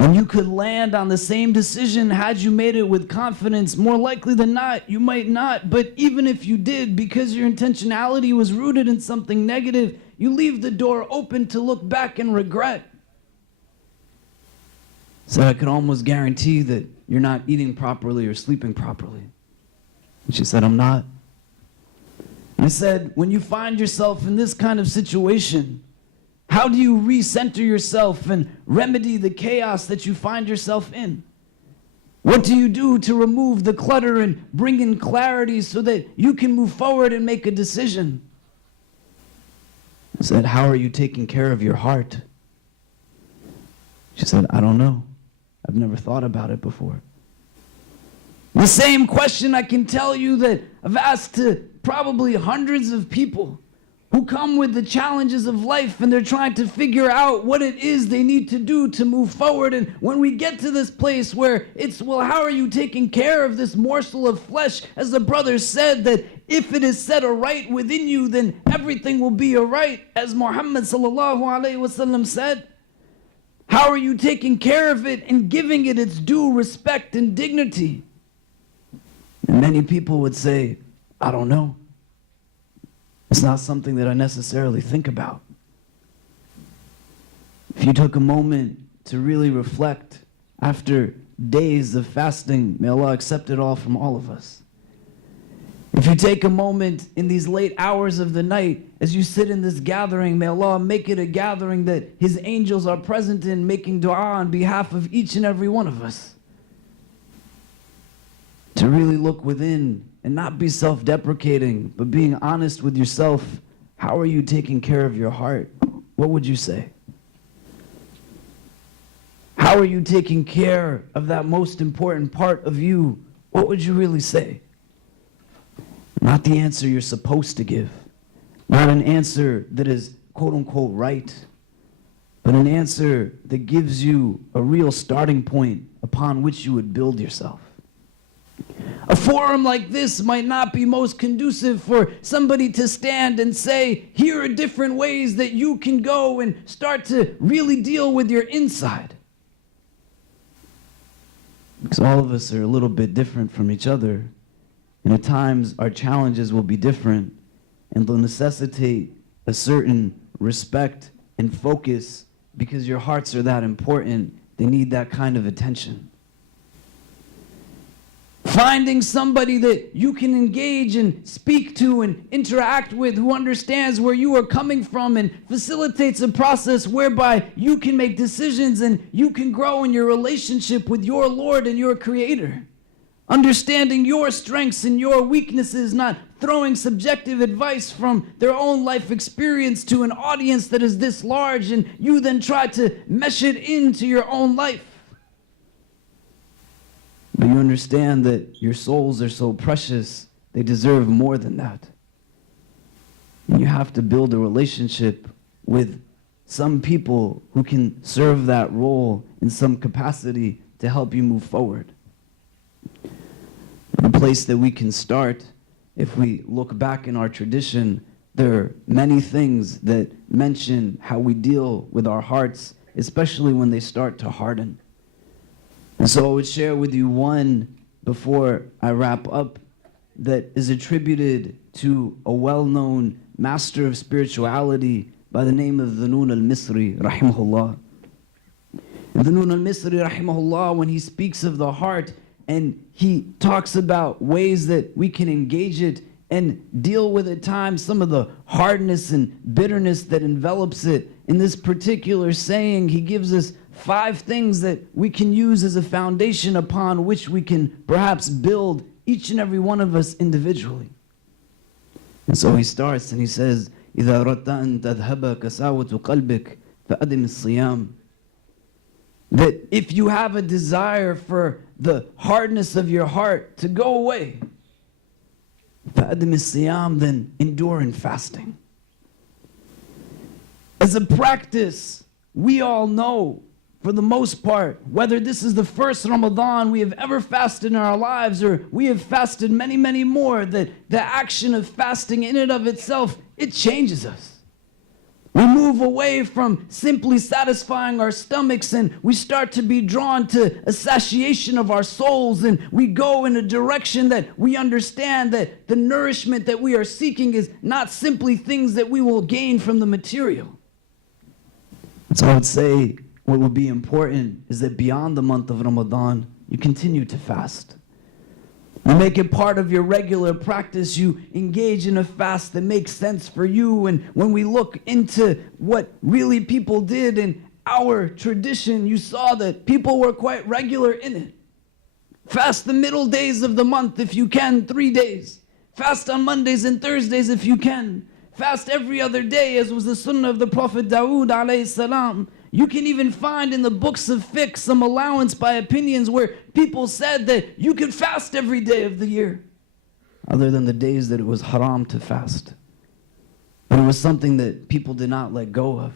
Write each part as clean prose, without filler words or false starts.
And you could land on the same decision had you made it with confidence. More likely than not, you might not. But even if you did, because your intentionality was rooted in something negative, you leave the door open to look back and regret. So I could almost guarantee that you're not eating properly or sleeping properly. And she said, I'm not. And I said, when you find yourself in this kind of situation, how do you recenter yourself and remedy the chaos that you find yourself in? What do you do to remove the clutter and bring in clarity so that you can move forward and make a decision? I said, how are you taking care of your heart? She said, I don't know. I've never thought about it before. The same question I can tell you that I've asked to probably hundreds of people who come with the challenges of life and they're trying to figure out what it is they need to do to move forward. And when we get to this place where it's, well, how are you taking care of this morsel of flesh? As the brother said, that if it is set aright within you, then everything will be aright. As Muhammad sallallahu alaihi wasallam said, how are you taking care of it and giving it its due respect and dignity? And many people would say, I don't know. It's not something that I necessarily think about. If you took a moment to really reflect after days of fasting, may Allah accept it all from all of us. If you take a moment in these late hours of the night, as you sit in this gathering, may Allah make it a gathering that His angels are present in, making dua on behalf of each and every one of us. To really look within and not be self-deprecating, but being honest with yourself. How are you taking care of your heart? What would you say? How are you taking care of that most important part of you? What would you really say? Not the answer you're supposed to give. Not an answer that is quote-unquote right, but an answer that gives you a real starting point upon which you would build yourself. A forum like this might not be most conducive for somebody to stand and say, here are different ways that you can go and start to really deal with your inside. Because all of us are a little bit different from each other. And at times our challenges will be different and they'll necessitate a certain respect and focus because your hearts are that important. They need that kind of attention. Finding somebody that you can engage and speak to and interact with who understands where you are coming from and facilitates a process whereby you can make decisions and you can grow in your relationship with your Lord and your Creator. Understanding your strengths and your weaknesses, not throwing subjective advice from their own life experience to an audience that is this large and you then try to mesh it into your own life. But you understand that your souls are so precious, they deserve more than that. And you have to build a relationship with some people who can serve that role in some capacity to help you move forward. The place that we can start, if we look back in our tradition, there are many things that mention how we deal with our hearts, especially when they start to harden. And so I would share with you one before I wrap up that is attributed to a well-known master of spirituality by the name of Dhunun al-Misri, rahimahullah. And Dhunun al-Misri, rahimahullah, when he speaks of the heart and he talks about ways that we can engage it and deal with at times some of the hardness and bitterness that envelops it. In this particular saying, he gives us 5 things that we can use as a foundation upon which we can perhaps build each and every one of us individually. And so he starts and he says, إِذَا أَرَدْتَ أَن تَذْهَبَ كَسَاوَةُ قَلْبِكَ فَأَدِمِ الصِّيَامِ. That if you have a desire for the hardness of your heart to go away, فَأَدِمِ الصِّيَامِ, then endure in fasting. As a practice, we all know, for the most part, whether this is the first Ramadan we have ever fasted in our lives or we have fasted many, many more, that the action of fasting in and of itself, it changes us. We move away from simply satisfying our stomachs, and we start to be drawn to a satiation of our souls, and we go in a direction that we understand that the nourishment that we are seeking is not simply things that we will gain from the material. So I would say what will be important is that beyond the month of Ramadan, you continue to fast. You make it part of your regular practice. You engage in a fast that makes sense for you. And when we look into what really people did in our tradition, you saw that people were quite regular in it. Fast the middle days of the month if you can, 3 days. Fast on Mondays and Thursdays if you can. Fast every other day, as was the sunnah of the Prophet Dawood alayhi salam. You can even find in the books of fiqh some allowance by opinions where people said that you could fast every day of the year, other than the days that it was haram to fast. But it was something that people did not let go of,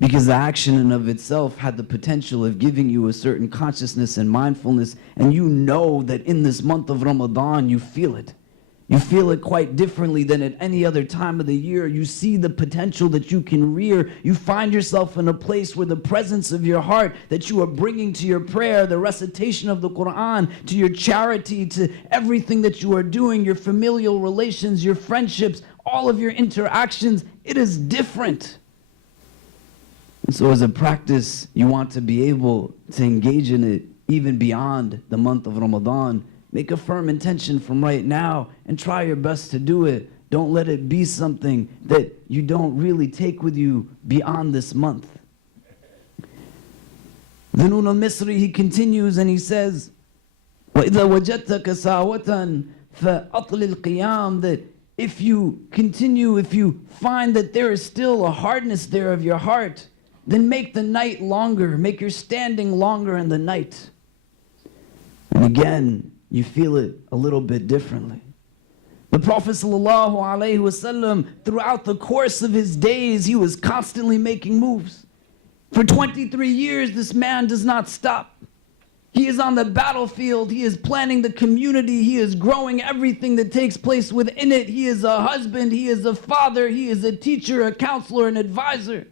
because the action in of itself had the potential of giving you a certain consciousness and mindfulness, and you know that in this month of Ramadan you feel it. You feel it quite differently than at any other time of the year. You see the potential that you can rear. You find yourself in a place where the presence of your heart that you are bringing to your prayer, the recitation of the Quran, to your charity, to everything that you are doing, your familial relations, your friendships, all of your interactions, it is different. And so as a practice, you want to be able to engage in it even beyond the month of Ramadan. Make a firm intention from right now and try your best to do it. Don't let it be something that you don't really take with you beyond this month. Dhanun al-Misri, he continues and he says, وَإِذَا وَجَدْتَ كَسَاوَةً فَأَطْلِ الْقِيَامِ, that if you continue, if you find that there is still a hardness there of your heart, then make the night longer. Make your standing longer in the night. And again, you feel it a little bit differently. The Prophet ﷺ, throughout the course of his days, he was constantly making moves. For 23 years, this man does not stop. He is on the battlefield. He is planning the community. He is growing everything that takes place within it. He is a husband. He is a father. He is a teacher, a counselor, an advisor.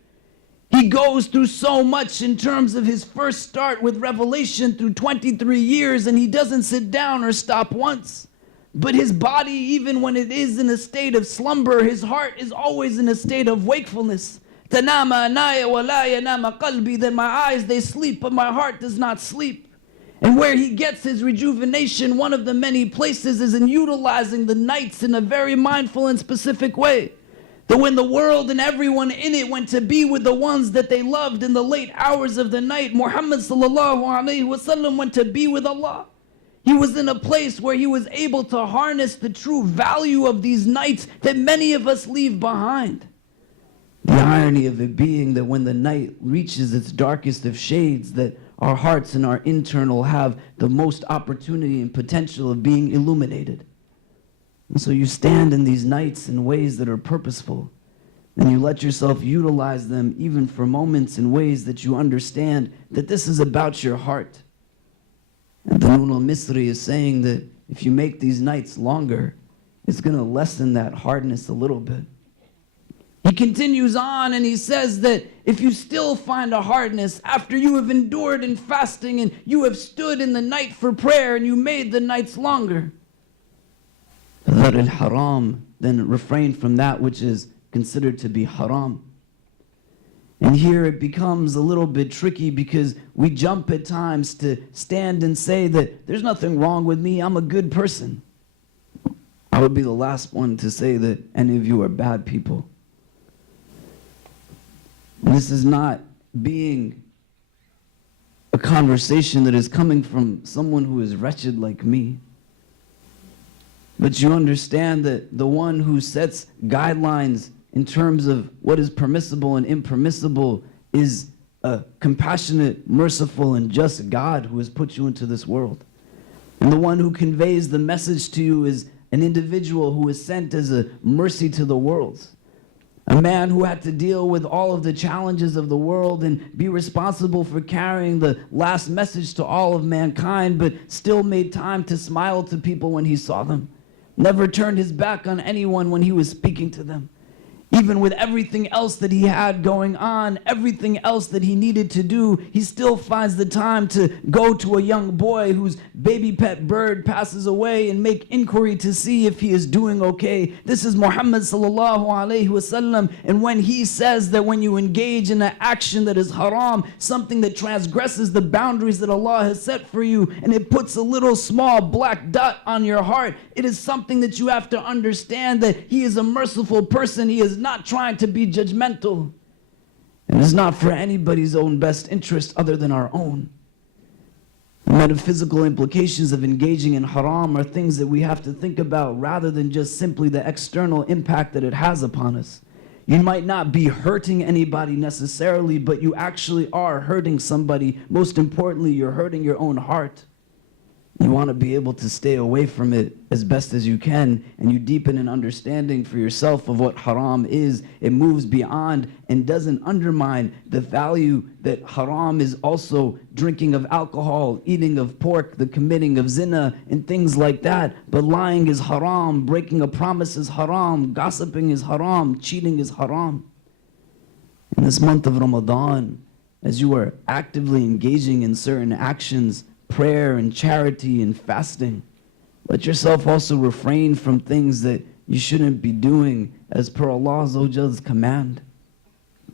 He goes through so much in terms of his first start with revelation through 23 years, and he doesn't sit down or stop once. But his body, even when it is in a state of slumber, his heart is always in a state of wakefulness. Tanama anaya wa la yanama qalbi, that my eyes, they sleep, but my heart does not sleep. And where he gets his rejuvenation, one of the many places, is in utilizing the nights in a very mindful and specific way. That when the world and everyone in it went to be with the ones that they loved in the late hours of the night, Muhammad sallallahu alaihi wasallam went to be with Allah. He was in a place where he was able to harness the true value of these nights that many of us leave behind. The irony of it being that when the night reaches its darkest of shades, that our hearts and our internal have the most opportunity and potential of being illuminated. And so you stand in these nights in ways that are purposeful, and you let yourself utilize them even for moments in ways that you understand that this is about your heart. And Dhanun al-Misri is saying that if you make these nights longer, it's going to lessen that hardness a little bit. He continues on and he says that if you still find a hardness after you have endured in fasting and you have stood in the night for prayer and you made the nights longer, al-haram, then refrain from that which is considered to be haram. And here it becomes a little bit tricky because we jump at times to stand and say that there's nothing wrong with me, I'm a good person. I would be the last one to say that any of you are bad people. This is not being a conversation that is coming from someone who is wretched like me. But you understand that the one who sets guidelines in terms of what is permissible and impermissible is a compassionate, merciful, and just God who has put you into this world. And the one who conveys the message to you is an individual who is sent as a mercy to the world. A man who had to deal with all of the challenges of the world and be responsible for carrying the last message to all of mankind, but still made time to smile to people when he saw them. Never turned his back on anyone when he was speaking to them. Even with everything else that he had going on, everything else that he needed to do, he still finds the time to go to a young boy whose baby pet bird passes away and make inquiry to see if he is doing okay. This is Muhammad sallallahu alaihi wasallam. And when he says that when you engage in an action that is haram, something that transgresses the boundaries that Allah has set for you, and it puts a little small black dot on your heart, it is something that you have to understand that he is a merciful person. He is not trying to be judgmental. And it's not for anybody's own best interest other than our own. The metaphysical implications of engaging in haram are things that we have to think about rather than just simply the external impact that it has upon us. You might not be hurting anybody necessarily, but you actually are hurting somebody. Most importantly, you're hurting your own heart. You want to be able to stay away from it as best as you can, and you deepen an understanding for yourself of what haram is. It moves beyond and doesn't undermine the value that haram is also drinking of alcohol, eating of pork, the committing of zina, and things like that. But lying is haram, breaking a promise is haram, gossiping is haram, cheating is haram. In this month of Ramadan, as you are actively engaging in certain actions, prayer and charity and fasting, let yourself also refrain from things that you shouldn't be doing as per Allah's command.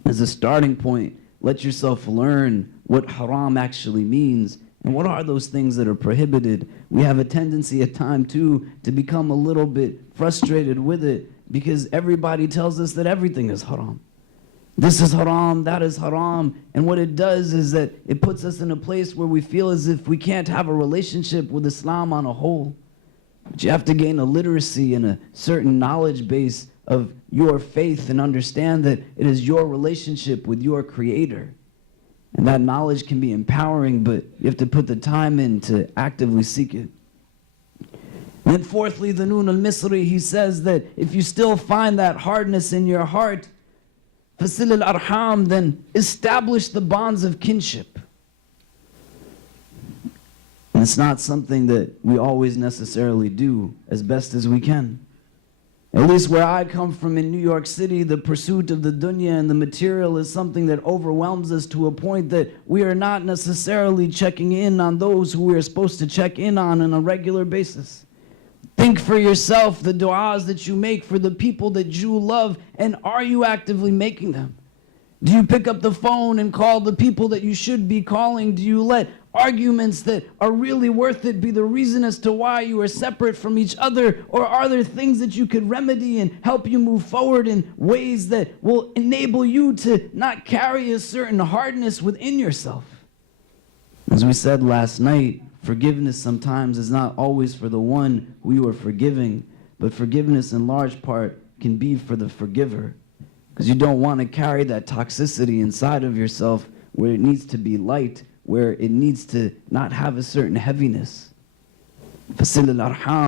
As a starting point, let yourself learn what haram actually means and what are those things that are prohibited. We have a tendency at times too to become a little bit frustrated with it because everybody tells us that everything is haram. This is haram, that is haram. And what it does is that it puts us in a place where we feel as if we can't have a relationship with Islam on a whole. But you have to gain a literacy and a certain knowledge base of your faith and understand that it is your relationship with your Creator. And that knowledge can be empowering, but you have to put the time in to actively seek it. And then fourthly, the Nun al-Misri, he says that if you still find that hardness in your heart, Fasil al-Arham, then establish the bonds of kinship. And it's not something that we always necessarily do as best as we can. At least where I come from in New York City, the pursuit of the dunya and the material is something that overwhelms us to a point that we are not necessarily checking in on those who we are supposed to check in on a regular basis. Think for yourself the du'as that you make for the people that you love, and are you actively making them? Do you pick up the phone and call the people that you should be calling? Do you let arguments that are really worth it be the reason as to why you are separate from each other? Or are there things that you could remedy and help you move forward in ways that will enable you to not carry a certain hardness within yourself? As we said last night, forgiveness sometimes is not always for the one who you are forgiving, but forgiveness in large part can be for the forgiver. Because you don't want to carry that toxicity inside of yourself where it needs to be light, where it needs to not have a certain heaviness. Fasil al-Arham.